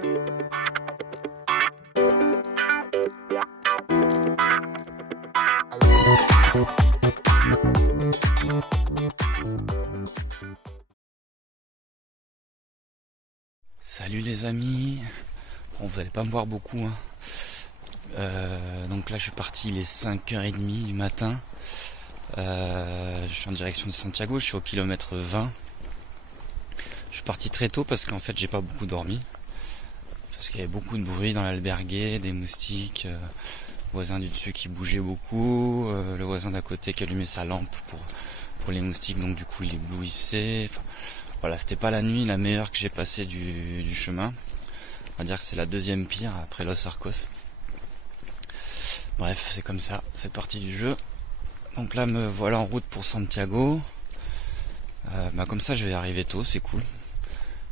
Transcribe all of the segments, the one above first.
Salut les amis, bon, vous allez pas me voir beaucoup hein. Donc là je suis parti, il est 5h30 du matin, je suis en direction de Santiago, je suis au kilomètre 20. Je suis parti très tôt parce qu'en fait j'ai pas beaucoup dormi, parce qu'il y avait beaucoup de bruit dans l'albergue, des moustiques, le voisin du dessus qui bougeait beaucoup, le voisin d'à côté qui allumait sa lampe pour les moustiques, donc du coup il éblouissait, enfin, voilà, c'était pas la nuit la meilleure que j'ai passée du chemin. On va dire que c'est la deuxième pire après Los Arcos. Bref, c'est comme ça, c'est partie du jeu. Donc là, me voilà en route pour Santiago. Comme ça, je vais arriver tôt, c'est cool.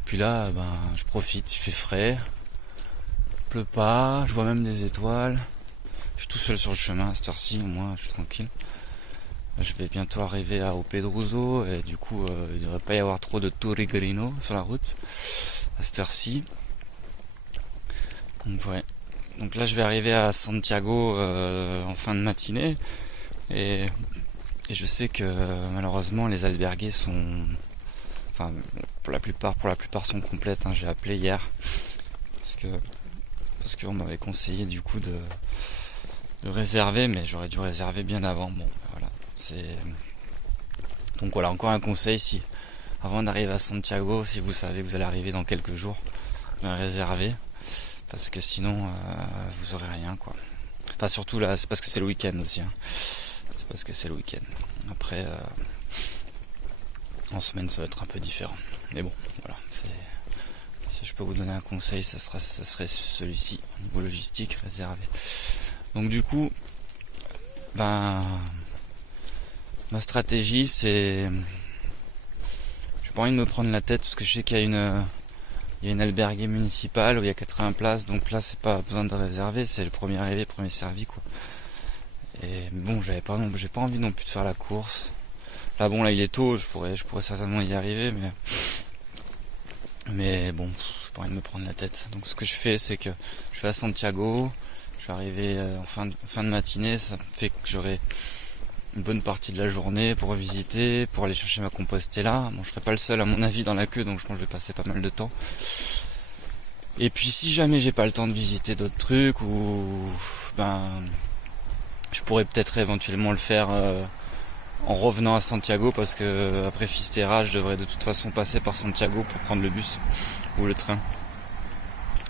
Puis là, je profite, il fait frais, il pleut pas, je vois même des étoiles. Je suis tout seul sur le chemin à cette heure-ci, au moins, je suis tranquille. Je vais bientôt arriver au Pedruso et du coup il ne devrait pas y avoir trop de Torrigorino sur la route à cette heure-ci. Donc ouais. Donc là je vais arriver à Santiago en fin de matinée et je sais que malheureusement les albergues sont, enfin pour la plupart sont complètes hein. J'ai appelé hier parce qu'on m'avait conseillé du coup de réserver, mais j'aurais dû réserver bien avant. Bon voilà. Donc voilà, encore un conseil, si avant d'arriver à Santiago, si vous savez que vous allez arriver dans quelques jours, réservez, parce que sinon vous aurez rien quoi. Enfin surtout là, c'est parce que c'est le week-end aussi hein. C'est parce que c'est le week-end. Après en semaine ça va être un peu différent. Mais bon, voilà, si je peux vous donner un conseil, ça serait celui-ci, au niveau logistique, réservé. Donc du coup, ma stratégie c'est, j'ai pas envie de me prendre la tête parce que je sais qu'il y a une albergue municipale où il y a 80 places, donc là c'est pas besoin de réserver, c'est le premier arrivé, premier servi quoi. Et bon, j'ai pas envie non plus de faire la course. Là bon, là il est tôt, je pourrais certainement y arriver, mais bon, j'ai pas envie de me prendre la tête. Donc ce que je fais, c'est que je vais à Santiago, je vais arriver en fin de matinée, ça fait que j'aurai une bonne partie de la journée pour visiter, pour aller chercher ma Compostela. Bon, je serai pas le seul à mon avis dans la queue, donc je pense que je vais passer pas mal de temps. Et puis si jamais j'ai pas le temps de visiter d'autres trucs, ou je pourrais peut-être éventuellement le faire en revenant à Santiago, parce que après Fisterra, je devrais de toute façon passer par Santiago pour prendre le bus ou le train.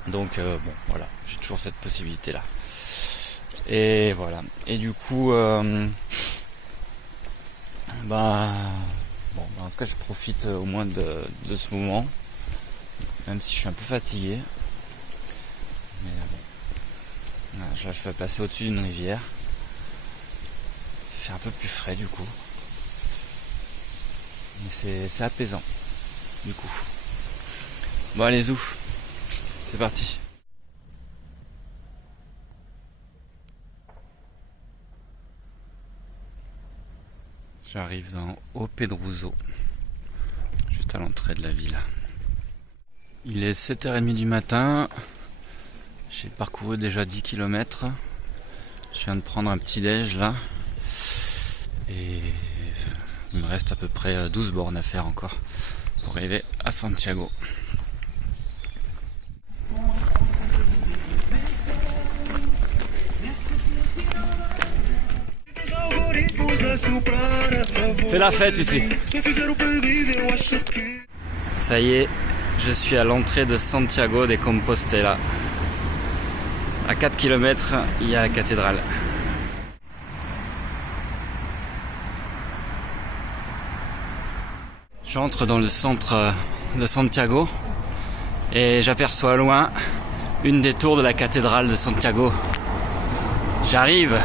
Donc bon, voilà, j'ai toujours cette possibilité là. Et voilà. Et du coup en tout cas je profite au moins de ce moment, même si je suis un peu fatigué, mais bon, là, je vais passer au-dessus d'une rivière, il fait un peu plus frais du coup, mais c'est apaisant du coup. Bon allez zou, c'est parti. J'arrive dans au Pedruso, juste à l'entrée de la ville. Il est 7h30 du matin, j'ai parcouru déjà 10 km. Je viens de prendre un petit déj là, et il me reste à peu près 12 bornes à faire encore pour arriver à Santiago. C'est la fête ici. Ça y est, je suis à l'entrée de Santiago de Compostela. À 4 km, il y a la cathédrale. J'entre dans le centre de Santiago et j'aperçois au loin une des tours de la cathédrale de Santiago. J'arrive.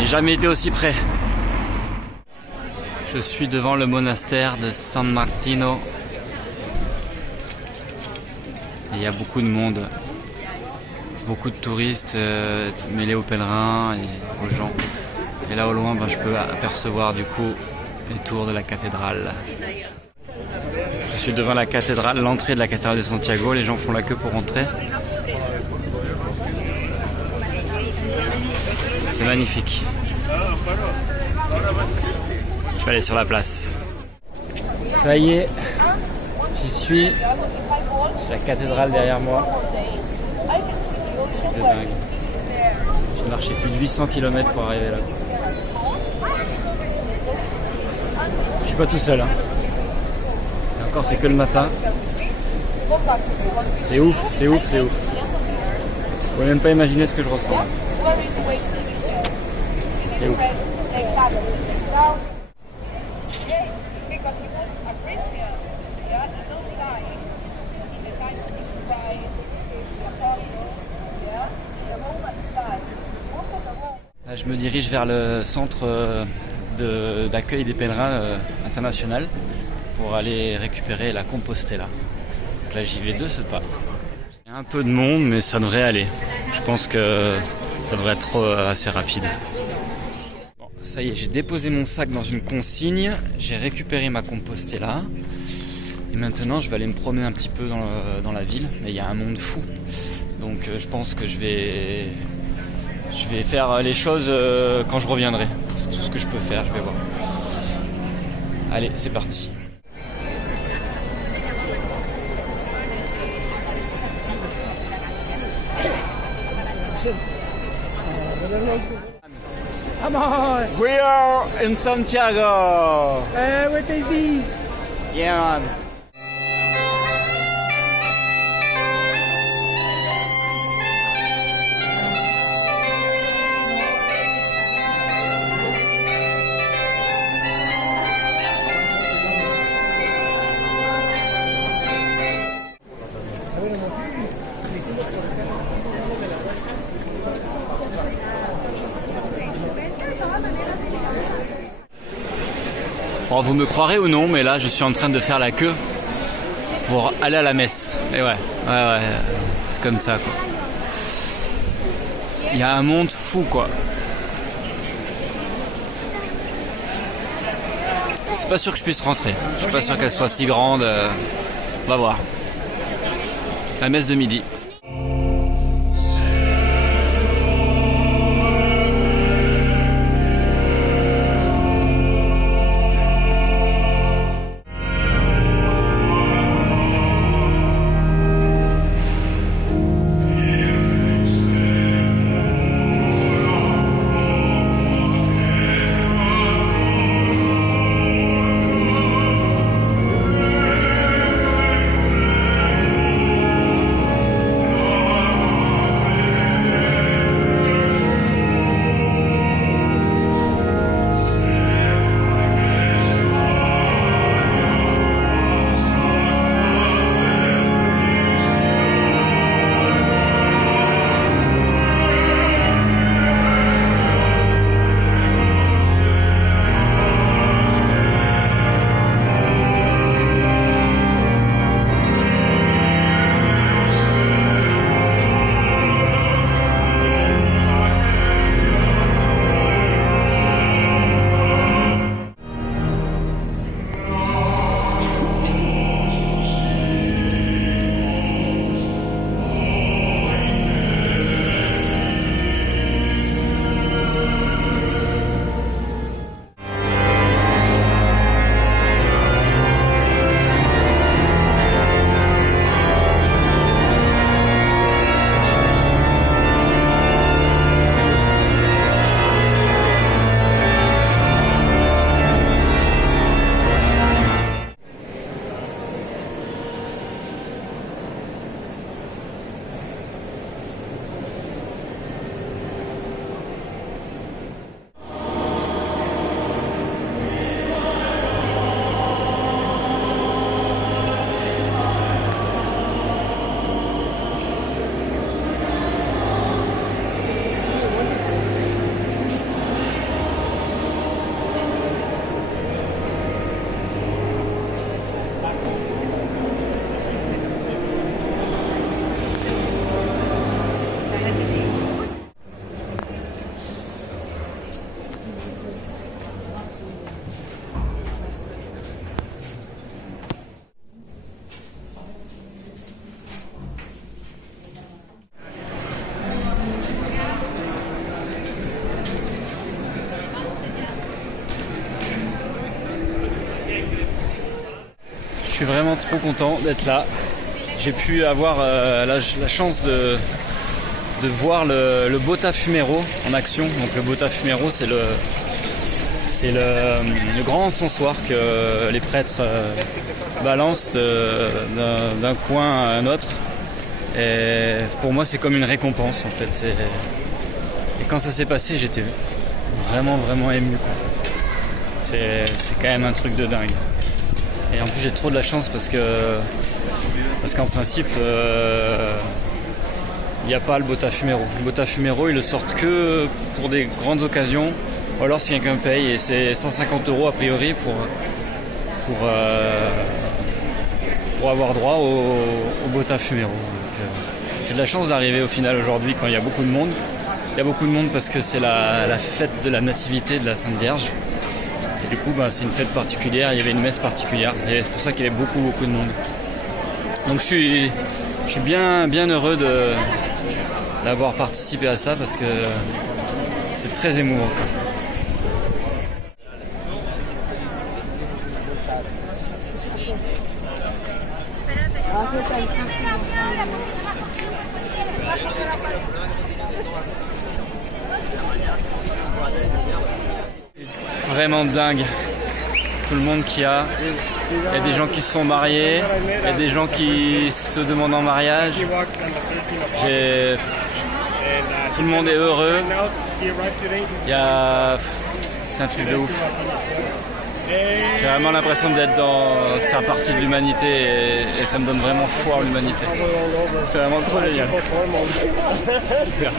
J'ai jamais été aussi près. Je suis devant le monastère de San Martino. Il y a beaucoup de monde, beaucoup de touristes mêlés aux pèlerins et aux gens. Et là au loin, je peux apercevoir du coup les tours de la cathédrale. Je Je suis devant la cathédrale, l'entrée de la cathédrale de Santiago. Les gens font la queue pour rentrer. C'est magnifique. Je vais aller sur la place. Ça y est, j'y suis. J'ai la cathédrale derrière moi. C'est dingue. J'ai marché plus de 800 km pour arriver là. Je suis pas tout seul. Hein. Et encore, c'est que le matin. C'est ouf, c'est ouf, c'est ouf. Vous pouvez même pas imaginer ce que je ressens. C'est ouf. Là, je me dirige vers le centre d'accueil des pèlerins international pour aller récupérer la Compostela. Donc là, j'y vais de ce pas. Il y a un peu de monde, mais ça devrait aller. Je pense que ça devrait être assez rapide. Bon, ça y est, j'ai déposé mon sac dans une consigne, j'ai récupéré ma Compostela. Et maintenant, je vais aller me promener un petit peu dans la ville. Mais il y a un monde fou. Donc je pense que je vais faire les choses quand je reviendrai. C'est tout ce que je peux faire, je vais voir. Allez, c'est parti. Vamos! We are in Santiago! What is he? Yeah, man. Bon, vous me croirez ou non, mais là je suis en train de faire la queue pour aller à la messe. Et ouais, c'est comme ça quoi. Il y a un monde fou quoi. C'est pas sûr que je puisse rentrer. Je suis pas sûr qu'elle soit si grande. On va voir. La messe de midi. suis vraiment trop content d'être là. J'ai pu avoir la chance de voir le Botafumeiro en action. Donc le Botafumeiro, c'est le grand encensoir que les prêtres balancent d'un coin à un autre. Et pour moi, c'est comme une récompense en fait. Et quand ça s'est passé, j'étais vraiment ému, quoi. C'est quand même un truc de dingue. Et en plus, j'ai trop de la chance parce qu'en principe, il n'y a pas le Botafumeiro. Le Botafumeiro, ils le sortent que pour des grandes occasions, ou alors si quelqu'un paye, et c'est 150 € a priori pour avoir droit au Botafumeiro. J'ai de la chance d'arriver au final aujourd'hui quand il y a beaucoup de monde. Il y a beaucoup de monde parce que c'est la fête de la nativité de la Sainte Vierge. Et du coup, c'est une fête particulière, il y avait une messe particulière. Et c'est pour ça qu'il y avait beaucoup de monde. Donc je suis bien heureux d'avoir participé à ça parce que c'est très émouvant, quoi. Vraiment dingue, tout le monde qu'il y a. Il y a des gens qui se sont mariés, il y a des gens qui se demandent en mariage. Tout le monde est heureux. C'est un truc de ouf. J'ai vraiment l'impression de faire partie de l'humanité et ça me donne vraiment foi en l'humanité. C'est vraiment trop génial. Super.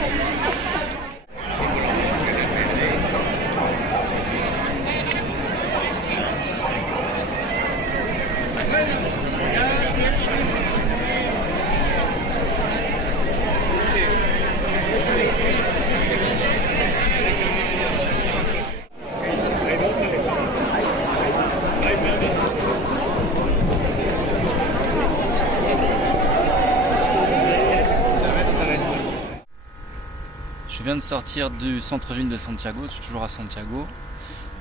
Je viens de sortir du centre-ville de Santiago, je suis toujours à Santiago.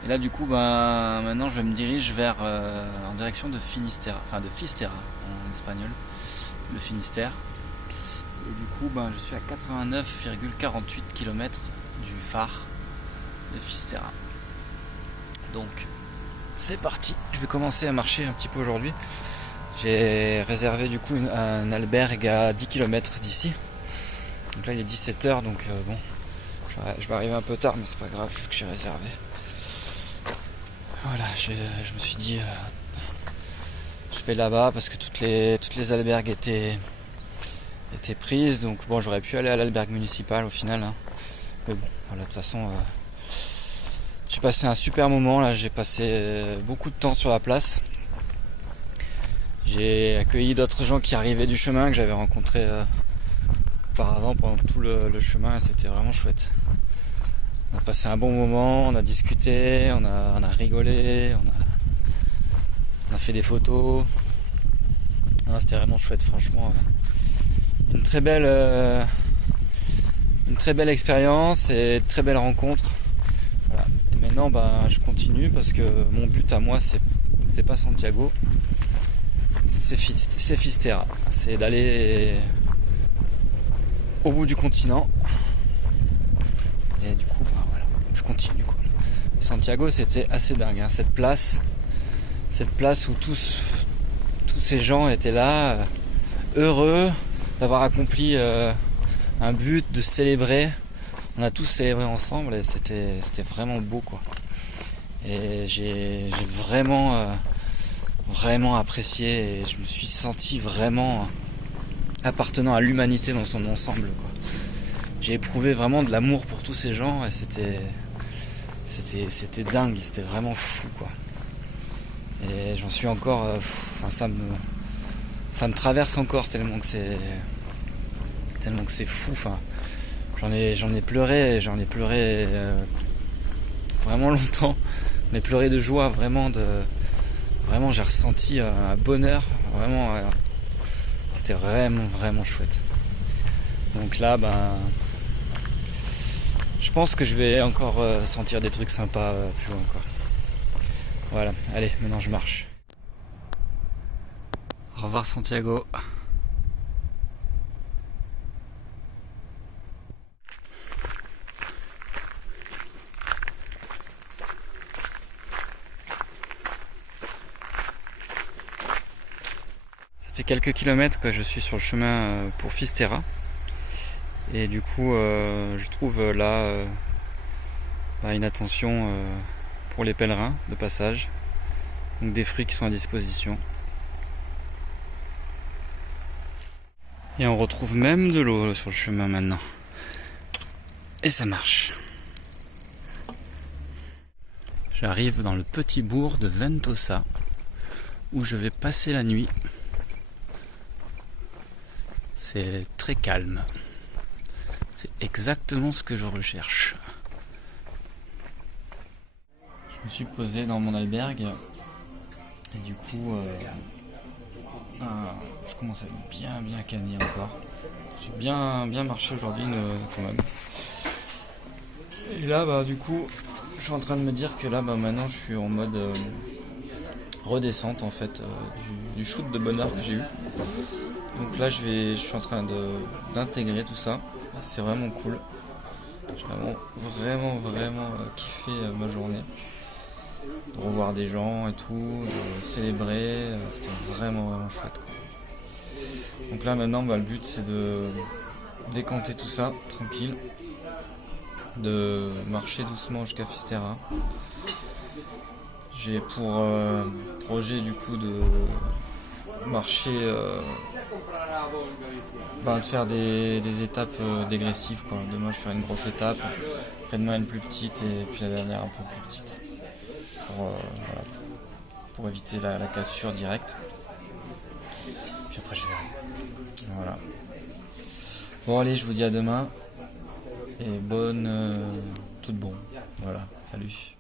Et là du coup maintenant je me dirige en direction de Finisterre, enfin de Fistera en espagnol, le Finistère. Et du coup je suis à 89,48 km du phare de Fistera. Donc c'est parti, je vais commencer à marcher un petit peu aujourd'hui. J'ai réservé du coup un albergue à 10 km d'ici. Donc là il est 17h, donc je vais arriver un peu tard, mais c'est pas grave vu que j'ai réservé. Voilà, je me suis dit je vais là-bas parce que toutes les albergues étaient prises, donc j'aurais pu aller à l'albergue municipal au final, hein. Mais bon, voilà, de toute façon j'ai passé un super moment là, j'ai passé beaucoup de temps sur la place. J'ai accueilli d'autres gens qui arrivaient du chemin que j'avais rencontrés auparavant pendant tout le chemin et c'était vraiment chouette. On a passé un bon moment, on a discuté, on a rigolé, on a fait des photos. C'était vraiment chouette, franchement. Une très belle expérience et très belle rencontre. Voilà. Et maintenant je continue parce que mon but à moi c'était pas Santiago, c'est Fistera, c'est d'aller au bout du continent. Et du coup voilà, je continue, quoi. Santiago c'était assez dingue, hein, cette place où tous ces gens étaient là, heureux d'avoir accompli un but, de célébrer. On a tous célébré ensemble et c'était vraiment beau, quoi. Et j'ai vraiment apprécié et je me suis senti vraiment appartenant à l'humanité dans son ensemble, quoi. J'ai éprouvé vraiment de l'amour pour tous ces gens et c'était dingue, c'était vraiment fou, quoi. Et j'en suis encore, ça me traverse encore tellement que c'est fou. Enfin, j'en ai pleuré vraiment longtemps, mais pleuré de joie, vraiment j'ai ressenti un bonheur, vraiment. C'était vraiment chouette. Donc là, je pense que je vais encore sentir des trucs sympas plus loin, quoi. Voilà, allez, maintenant je marche. Au revoir Santiago. Ça fait quelques kilomètres que je suis sur le chemin pour Fisterra. Et du coup, je trouve là une attention pour les pèlerins de passage. Donc des fruits qui sont à disposition. Et on retrouve même de l'eau sur le chemin maintenant. Et ça marche. J'arrive dans le petit bourg de Ventosa, où je vais passer la nuit. C'est très calme. C'est exactement ce que je recherche. Je me suis posé dans mon albergue et du coup je commence à bien canner encore. J'ai bien marché aujourd'hui quand même. Et là du coup je suis en train de me dire que là maintenant je suis en mode redescente en fait du shoot de bonheur que j'ai eu. Donc là je suis en train d'intégrer tout ça. C'est vraiment cool. J'ai vraiment kiffé ma journée. De revoir des gens et tout, de célébrer, c'était vraiment chouette quoi. Donc là maintenant le but c'est de décanter tout ça tranquille, de marcher doucement jusqu'à Fisterra. J'ai pour projet du coup de marcher, de faire des étapes dégressives quoi. Demain je ferai une grosse étape, après-demain une plus petite et puis la dernière un peu plus petite. Pour éviter la cassure directe. Puis après je verrai. Voilà. Bon allez, je vous dis à demain. Et tout bon. Voilà, salut.